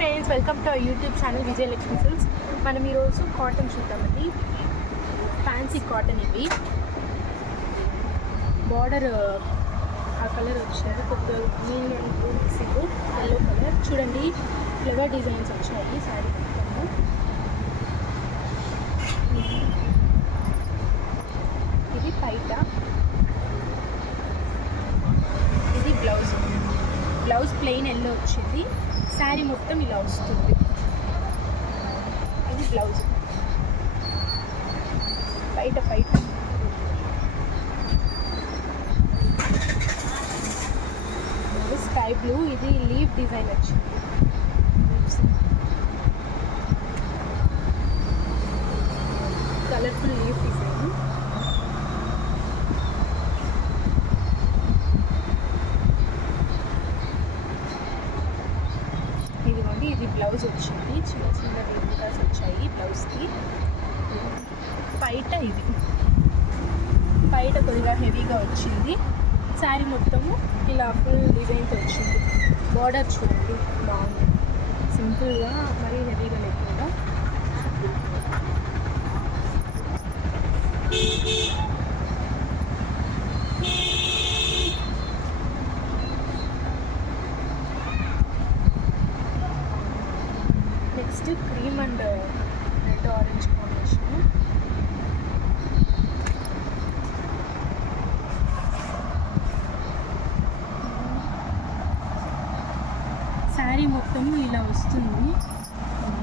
Friends, welcome to our YouTube channel Vijayalakshmi సిల్క్స్. మనం ఈరోజు కాటన్ చూద్దామండి. ఫ్యాన్సీ కాటన్ ఇవి. బార్డర్ ఆ కలర్ వచ్చాయి, కొత్త green and blue mixing, yellow colour. చూడండి, ఫ్లవర్ డిజైన్స్ వచ్చాయి శారీ మొత్తము. ఇది పైట, ఇది బ్లౌజ్. బ్లౌజ్ ప్లెయిన్ ఎల్లో వచ్చింది, శారీ మొత్తం ఇలా వస్తుంది. ఇది బ్లౌజ్. పైట స్కై బ్లూ, ఇది లీవ్ డిజైన్ వచ్చింది. Colourful leave design. ఇదిగోండి, ఇది బ్లౌజ్ వచ్చింది. చిన్న చిన్న రింకాస్ వచ్చాయి బ్లౌజ్కి. పైట ఇది పైట కొద్దిగా హెవీగా వచ్చింది. శారీ మొత్తము ఇలా ఫుల్ డిజైన్స్ వచ్చింది. బార్డర్ చూడండి, బాగుంది. సింపుల్గా, మరీ హెవీగా లేకుండా. Next cream and red orange combination. Sari మొత్తము ఇలా వస్తుంది.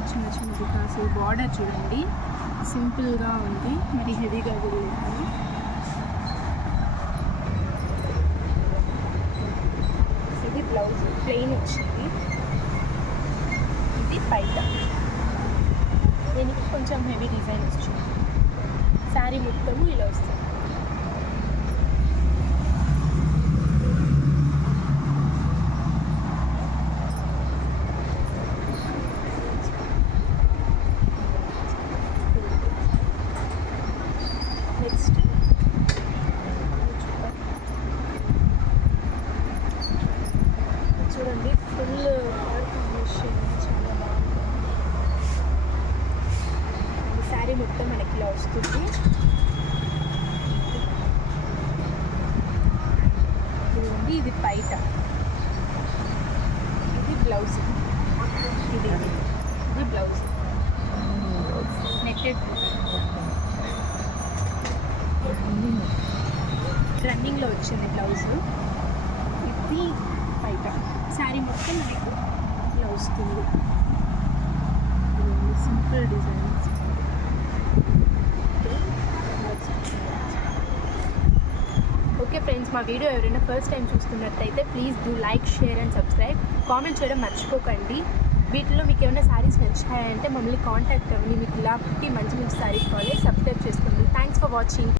చిన్న చిన్న బుకాస్. బార్డర్ చూడండి, సింపుల్గా ఉంది, మరి హెవీగా కూడా లేదు. ఇది బ్లౌజ్ ప్లెయిన్ వచ్చింది. ఇది పైట, దీనికి కొంచెం హెవీ డిజైన్ వచ్చింది. శారీ మొత్తము ఇలా వస్తుంది. నెక్స్ట్ చూడండి, ఫుల్ కలర్ కాంబినేషన్ చాలా బాగుంది. శారీ మొత్తం మనకి ఇలా వస్తుంది. ఇదిగోండి, ఇది పైట, ఇది బ్లౌజ్. ఇది బ్లౌజ్ నెట్టెడ్ రన్నింగ్లో వచ్చింది బ్లౌజ్. ఇది పైట, శారీ మొత్తం మనకు ఇలా వస్తుంది. Simple designs. ఓకే ఫ్రెండ్స్, మా వీడియో ఎవరైనా ఫస్ట్ టైం చూస్తున్నట్టయితే please do like, share and subscribe. Comment చేయడం మర్చిపోకండి. వీటిలో మీకు ఏమైనా శారీస్ నచ్చాయంటే మమ్మల్ని కాంటాక్ట్ అవ్వండి. మీకు ఇలాంటి మంచి మంచి శారీస్ కావాలి, సబ్స్క్రైబ్ చేసుకోండి. Thanks for watching.